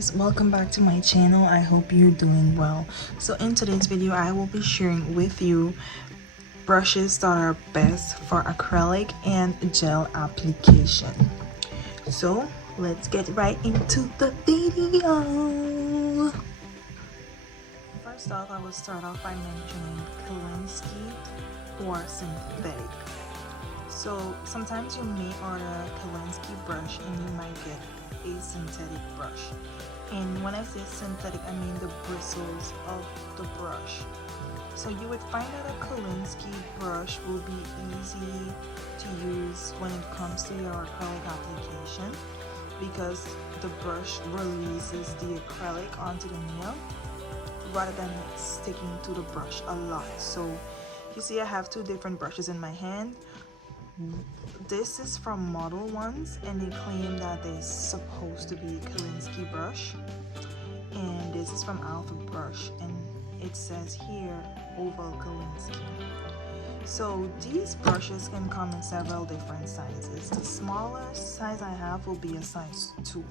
guys, welcome back to my channel. I hope you're doing well. So in today's video I will be sharing with you brushes that are best for acrylic and gel application. So let's get right into the video. First off, I will start off by mentioning Kolinsky or synthetic. So sometimes you may order a Kolinsky brush and you might get a synthetic brush, and when I say synthetic I mean the bristles of the brush. So you would find that a Kolinsky brush will be easy to use when it comes to your acrylic application because the brush releases the acrylic onto the nail rather than sticking to the brush a lot. So you see I have two different brushes in my hand. This is from Model Ones and they claim that they're supposed to be a Kolinsky brush, and this is from Alpha Brush and it says here oval Kolinsky. So these brushes can come in several different sizes. The smallest size I have will be a size 2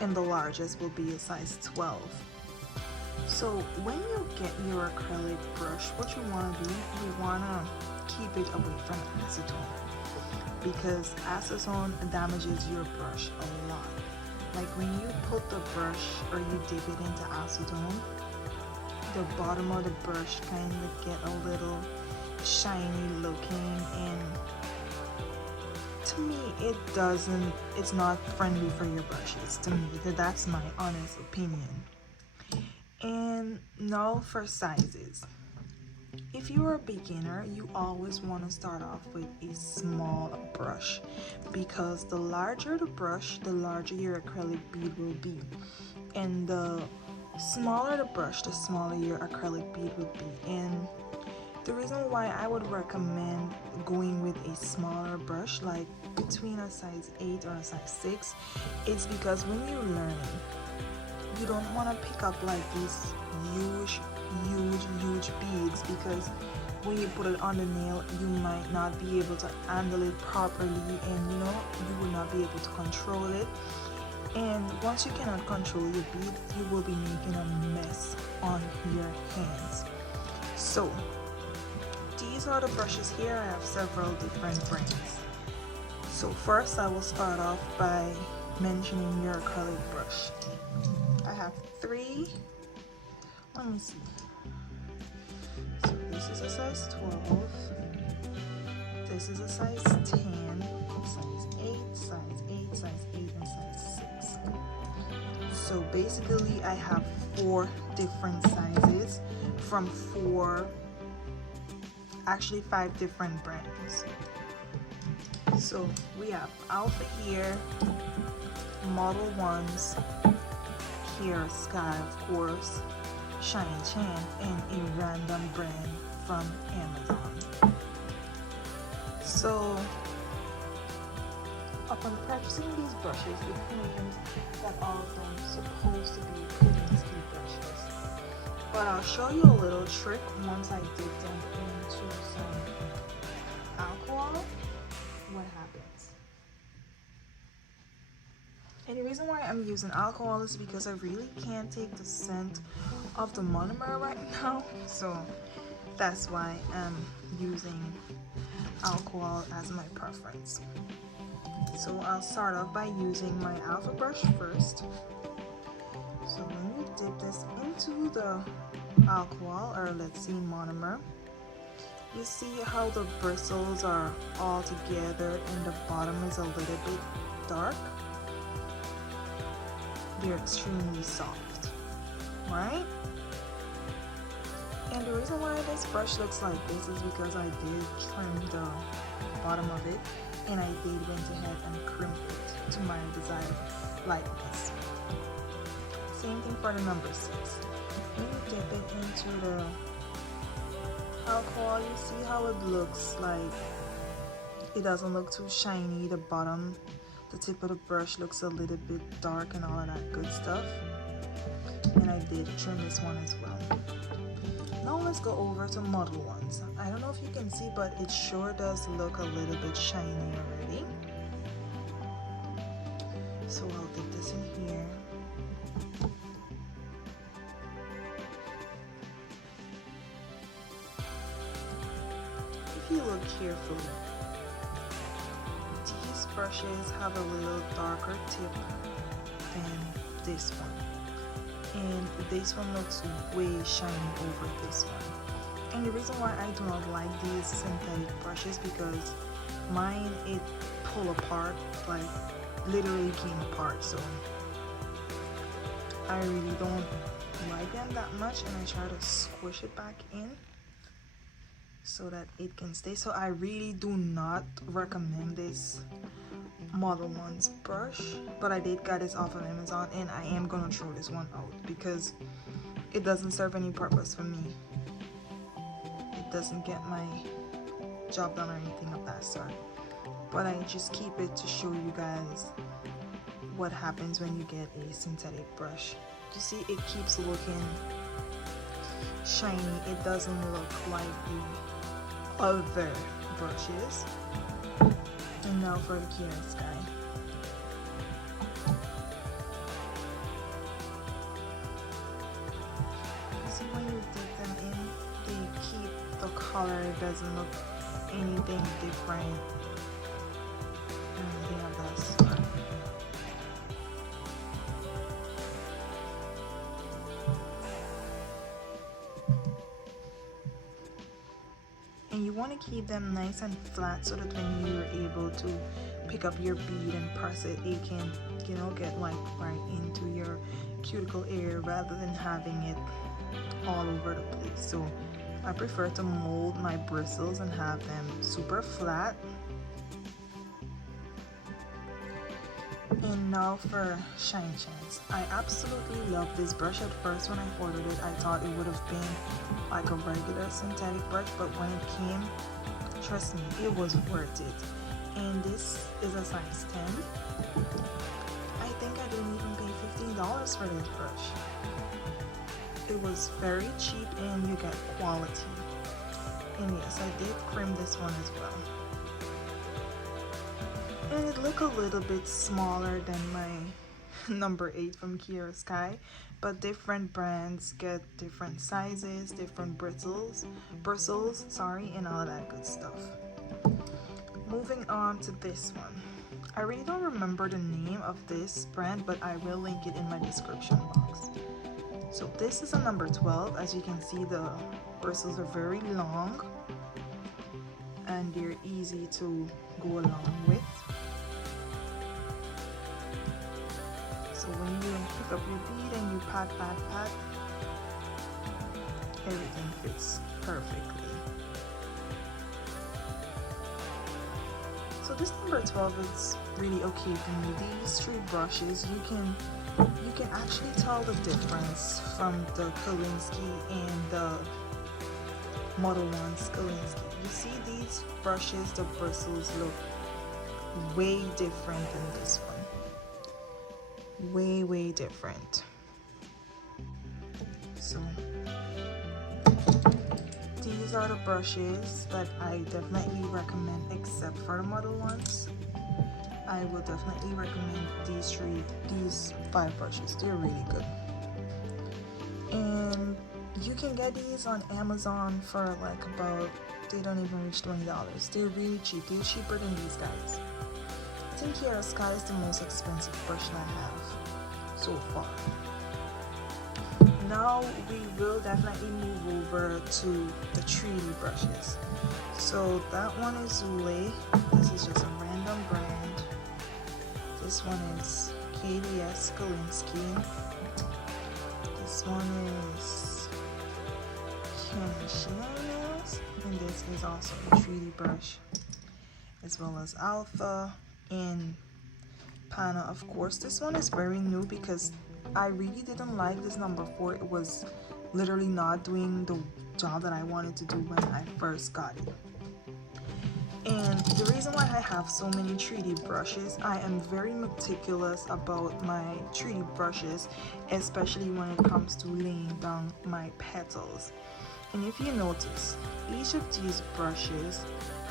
and the largest will be a size 12. So when you get your acrylic brush, what you want to do, you want to keep it away from acetone because acetone damages your brush a lot. Like when you put the brush or you dip it into acetone, the bottom of the brush kind of get a little shiny looking, and to me it's not friendly for your brushes. To me, that's my honest opinion. And now for sizes. If you're a beginner, you always want to start off with a small brush because the larger the brush, the larger your acrylic bead will be, and the smaller the brush, the smaller your acrylic bead will be. And the reason why I would recommend going with a smaller brush, like between a size 8 or a size 6, is because when you're learning, you don't want to pick up like these huge beads, because when you put it on the nail you might not be able to handle it properly, and you will not be able to control it. And once you cannot control your bead, you will be making a mess on your hands. So these are the brushes here. I have several different brands. So first I will start off by mentioning your acrylic brush. I have 3. Let me see. So this is a size 12. This is a size 10, size 8, size 8, size 8, and size 6. So basically I have 4 different sizes from 5 different brands. So we have Alpha here, Model Ones, here Sky of course, Shine Chan, and a random brand from Amazon. So upon purchasing these brushes, it claims that all of them are supposed to be Kolinsky brushes. But I'll show you a little trick once I dip them into some alcohol, what happens. And the reason why I'm using alcohol is because I really can't take the scent of the monomer right now, so that's why I'm using alcohol as my preference. So I'll start off by using my Alpha brush first. So when you dip this into the alcohol, or let's say monomer, you see how the bristles are all together and the bottom is a little bit dark. They're extremely soft, right? And the reason why this brush looks like this is because I did trim the bottom of it, and I did went ahead and crimped it to my desired lightness. Same thing for the number 6. When you dip it into the alcohol, you see how it looks like it doesn't look too shiny. The bottom, the tip of the brush looks a little bit dark and all of that good stuff. And I did trim this one as well. Now let's go over to Model Ones. I don't know if you can see, but it sure does look a little bit shiny already. So I'll dip this in here. If you look carefully, these brushes have a little darker tip than this one, and this one looks way shiny over this one. And the reason why I do not like these synthetic brushes because mine it pull apart, like literally came apart, so I really don't like them that much, and I try to squish it back in so that it can stay. So I really do not recommend this Model 1's brush, but I did get this off of Amazon, and I am gonna throw this one out because it doesn't serve any purpose for me. It doesn't get my job done or anything of that sort, but I just keep it to show you guys what happens when you get a synthetic brush. You see, it keeps looking shiny. It doesn't look like the other brushes. And now for the Kolinsky. You see, when you dip them in, they keep the color. It doesn't look anything different. Anything of that sort. And you want to keep them nice and flat so that when you're able to pick up your bead and press it, it can, you know, get like right into your cuticle area rather than having it all over the place. So I prefer to mold my bristles and have them super flat. And now for Shine Chance. I absolutely love this brush. At first when I ordered it, I thought it would have been like a regular synthetic brush, but when it came, trust me, it was worth it. And this is a size 10. I think I didn't even pay $15 for this brush. It was very cheap and you get quality. And yes, I did trim this one as well. And it looked a little bit smaller than my number 8 from Kolinsky, but different brands get different sizes, different bristles, and all that good stuff. Moving on to this one. I really don't remember the name of this brand, but I will link it in my description box. So this is a number 12. As you can see, the bristles are very long and they're easy to go along with. So when you pick up your bead and you pat, everything fits perfectly. So this number 12 is really okay for me. These 3 brushes, you can actually tell the difference from the Kolinsky and the Model 1's Kolinsky. You see these brushes, the bristles look way different than this one. Way different. So these are the brushes that I definitely recommend, except for the Model 1s. I will definitely recommend these 5 brushes. They're really good. And you can get these on Amazon for like about, they don't even reach $20. They're really cheap. They're cheaper than these guys. I think Kolinsky is the most expensive brush that I have so far. Now we will definitely move over to the 3D brushes. So that one is Zulay. This is just a random brand. This one is KDS Kolinsky. This one is Kolinsky, and this is also a 3D brush, as well as Alpha and Pana, of course. This one is very new because I really didn't like this number 4. It was literally not doing the job that I wanted to do when I first got it. And the reason why I have so many 3D brushes, I am very meticulous about my 3D brushes, especially when it comes to laying down my petals. And if you notice, each of these brushes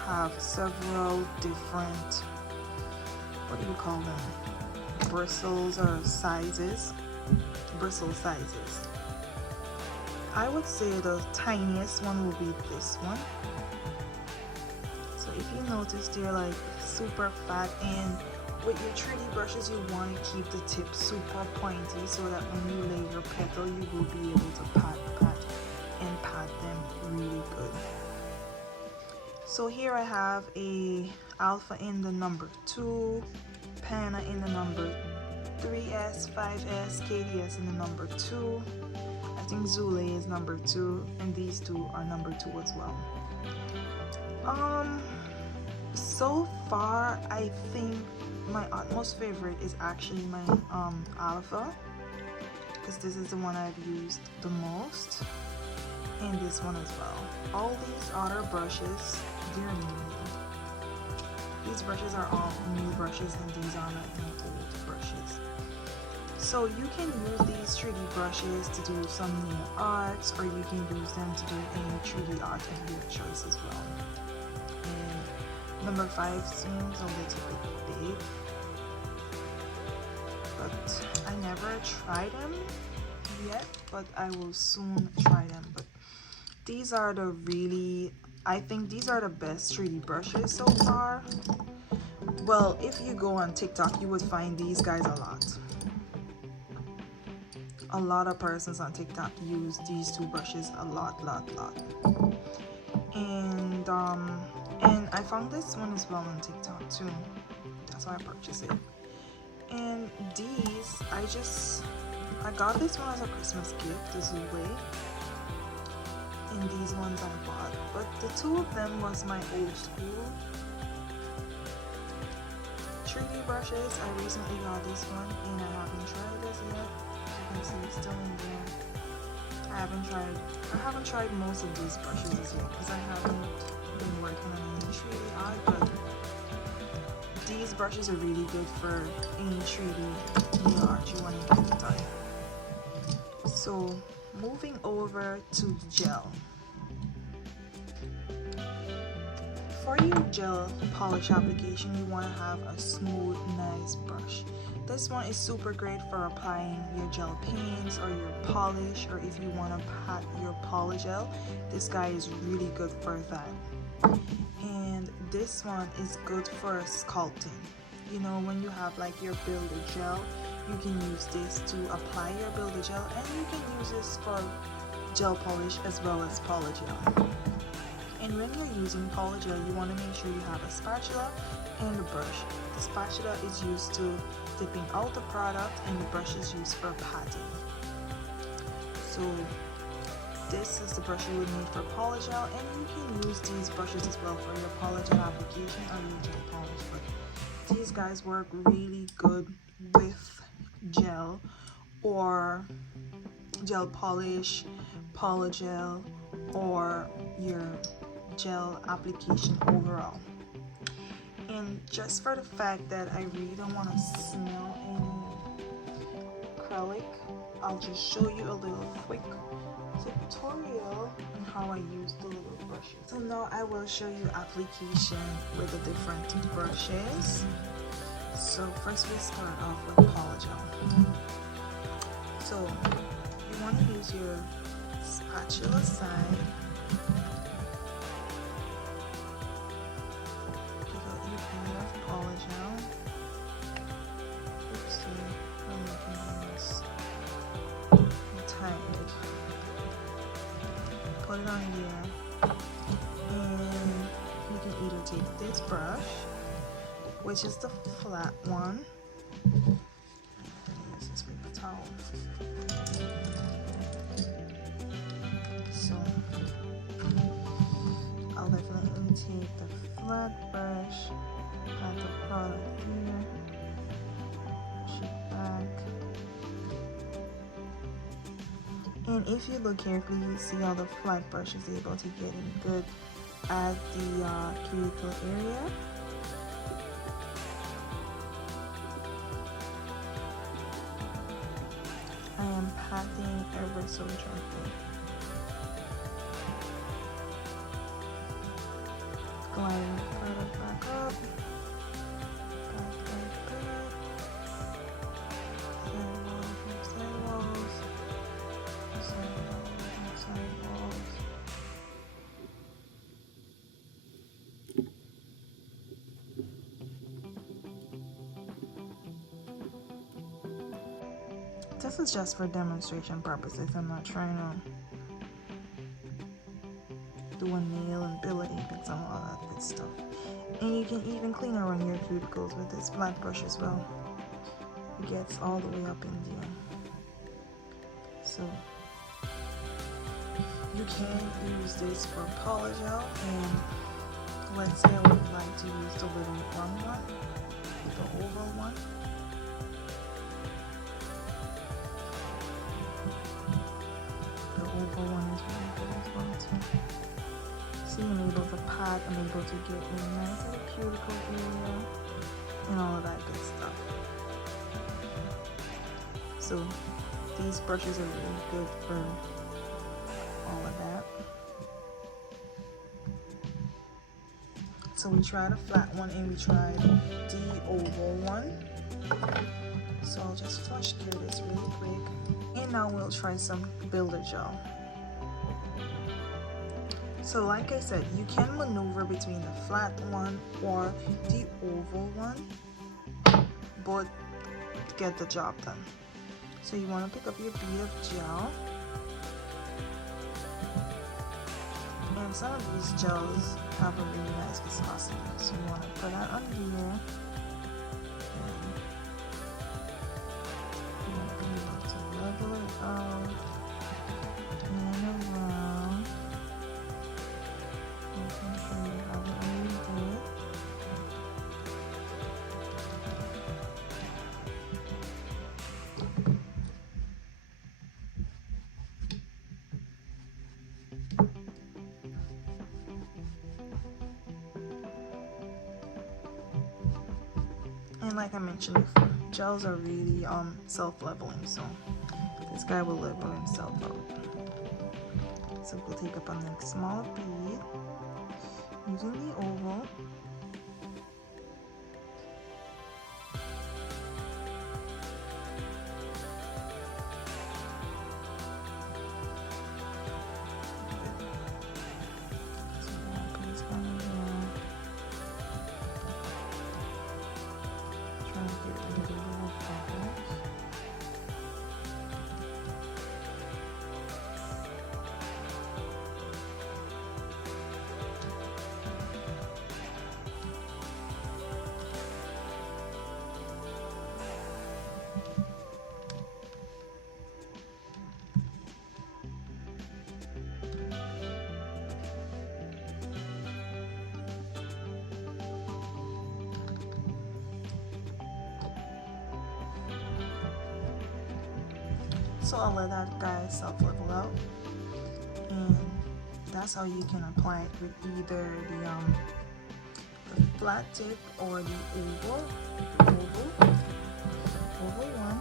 have several different, what do you call them, bristles or sizes. bristle sizes. I would say the tiniest one will be this one. So if you notice, they're like super fat, and with your 3D brushes you want to keep the tip super pointy so that when you lay your petal you will be able to pat them really good. So here I have a alpha in the number 2, Pana in the number 3S, 5S, KDS in the number 2. I think Zulay is number 2, and these two are number 2 as well. So far I think my utmost favorite is actually my alpha, because this is the one I've used the most, and this one as well. All these other brushes, they're new. These brushes are all new brushes, and these are not any old brushes. So you can use these 3D brushes to do some nail arts, or you can use them to do any 3D art of your choice as well. And number 5 seems a little bit big, but I never tried them yet, but I will soon try them. But these are I think these are the best 3D brushes so far. Well, if you go on TikTok, you would find these guys a lot. A lot of persons on TikTok use these two brushes a lot. And I found this one as well on TikTok too. That's why I purchased it. And these, I got this one as a Christmas gift, the Zulay. And these ones I bought. But the two of them was my old school 3D brushes. I recently got this one, and I haven't tried this yet. You can see it's still in there. I haven't tried most of these brushes yet because I haven't been working on any 3D art, but these brushes are really good for any 3D nail art you want to get done. So moving over to the gel. For your gel polish application, you want to have a smooth, nice brush. This one is super great for applying your gel paints or your polish, or if you want to pat your polygel, this guy is really good for that. And this one is good for sculpting. You know, when you have like your builder gel, you can use this to apply your builder gel, and you can use this for gel polish as well as polygel. And when you're using polygel, you want to make sure you have a spatula and a brush. The spatula is used to dipping out the product, and the brush is used for patting. So this is the brush you would need for polygel, and you can use these brushes as well for your polygel application or your gel polish. But these guys work really good with gel or gel polish, polygel, or your gel application overall. And just for the fact that I really don't want to smell any acrylic, I'll just show you a little quick tutorial on how I use the little brushes. So now I will show you application with the different brushes. So first we start off with polygel. So you want to use your spatula side. Polygel. Oopsie, I'm making this tight. Put it on here, and you can either take this brush, which is the flat one. Use this paper towel. So I'll definitely take the flat brush. Add the product here, push it back, and if you look carefully, you see how the flat brush is able to get in good at the cuticle area. I am patting ever so gently. Gliding the product back up. This is just for demonstration purposes. I'm not trying to do a nail and build an apex and all that good stuff. And you can even clean around your cuticles with this flat brush as well. It gets all the way up in there. So you can use this for polygel, and let's say I would like to use the little round one, the oval one. The oval one is really good as well too. See, I'm able to pat, I'm able to get in nice little cuticle area and all of that good stuff. So these brushes are really good for all of that. So we tried a flat one and we tried the oval one. So I'll just flush clear this really quick. And now we'll try some builder gel. So like I said, you can maneuver between the flat one or the oval one, but get the job done. So you want to pick up your bead of gel. And some of these gels have a really nice viscosity, so you want to put that on here. And you want to be able to level it out and around. Making sure you have it really good. And like I mentioned before, gels are really self-leveling, so this guy will level himself out. So we'll take up a next small bead using the oval. So we'll put this one in here. Trying to get rid of the little bubbles. So I'll let that guy self-level out, and that's how you can apply it with either the flat tip or the oval one.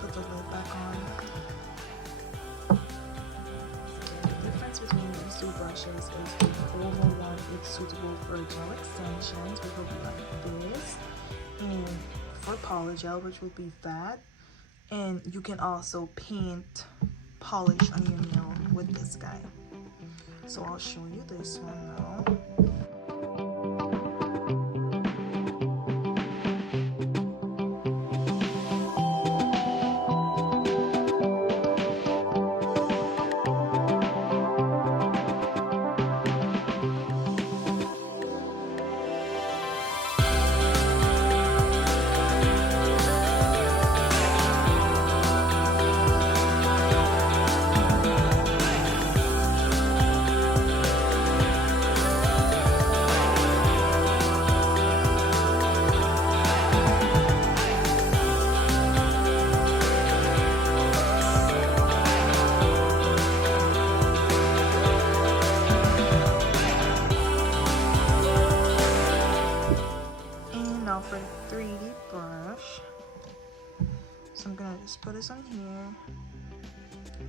Put the lid back on. Two brushes is the oval one. It's suitable for gel extensions, which will be like this, and for polygel, which would be that. And you can also paint polish on your nail with this guy. So I'll show you this one now. Now for the 3D brush, so I'm gonna just put this on here.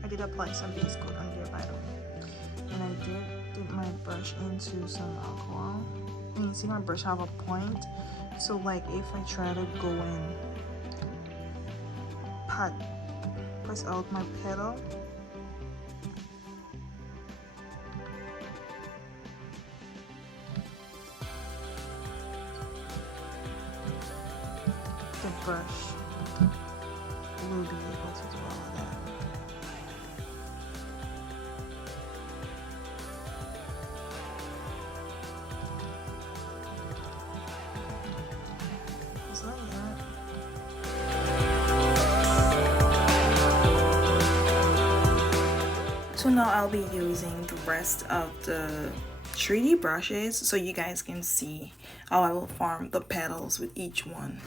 I did apply some base coat on here, by the way, and I did dip my brush into some alcohol. And you see my brush have a point, so like if I try to go in, press out my petal, will be able to do all of that. Just like that. So now I'll be using the rest of the 3D brushes so you guys can see how I will form the petals with each one.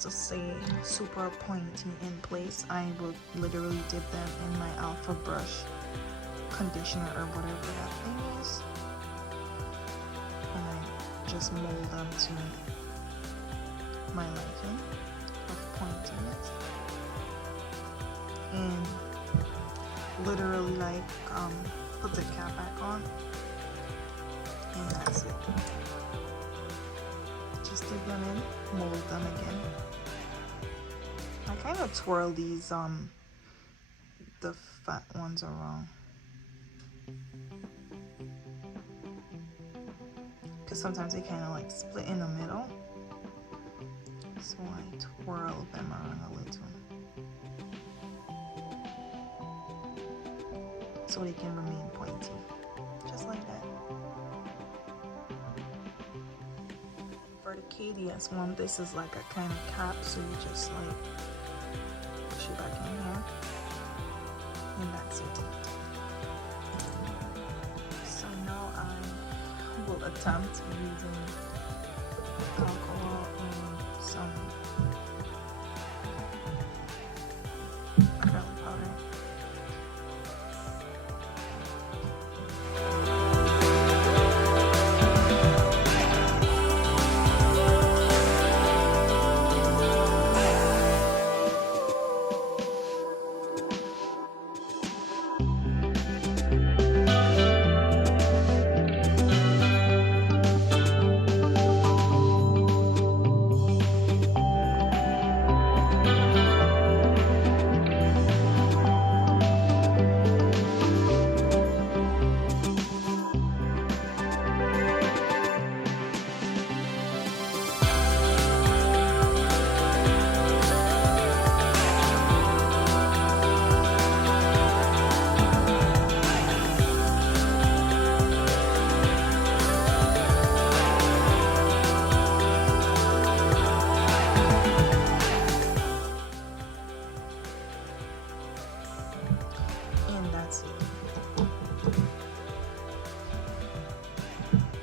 To stay super pointy in place, I will literally dip them in my alpha brush conditioner or whatever that thing is, and I just mold them to my liking of pointiness, and literally like put the cap back on, and that's it. Just dip them in, mold them again. I kind of twirl these, the fat ones around, because sometimes they kind of like split in the middle, so I twirl them around a little so they can remain pointy, just like that. For the KDS one, this is like a kind of cap, so you just like push it back in here, and that's it. So now I will attempt using alcohol and some acrylic powder.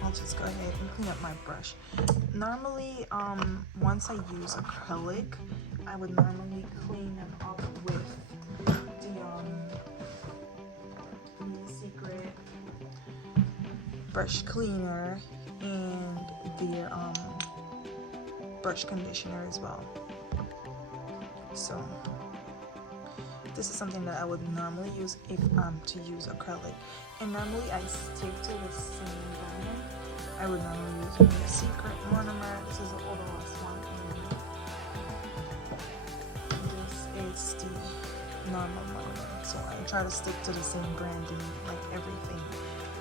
I'll just go ahead and clean up my brush. Normally, once I use acrylic, I would normally clean them up with the Secret brush cleaner and the brush conditioner as well. So this is something that I would normally use if I'm to use acrylic, and normally I stick to the same brand. I would normally use the Secret monomer. This is the oldest one, and this is the normal monomer. So I try to stick to the same branding, like everything.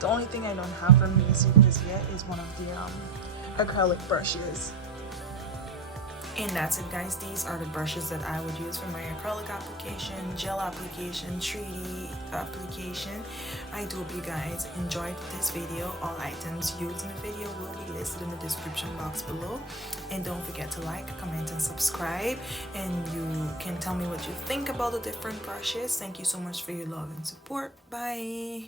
The only thing I don't have from Mini Secrets yet is one of the acrylic brushes. And that's it, guys. These are the brushes that I would use for my acrylic application, gel application, 3D application. I do hope you guys enjoyed this video. All items used in the video will be listed in the description box below. And don't forget to like, comment, and subscribe. And you can tell me what you think about the different brushes. Thank you so much for your love and support. Bye.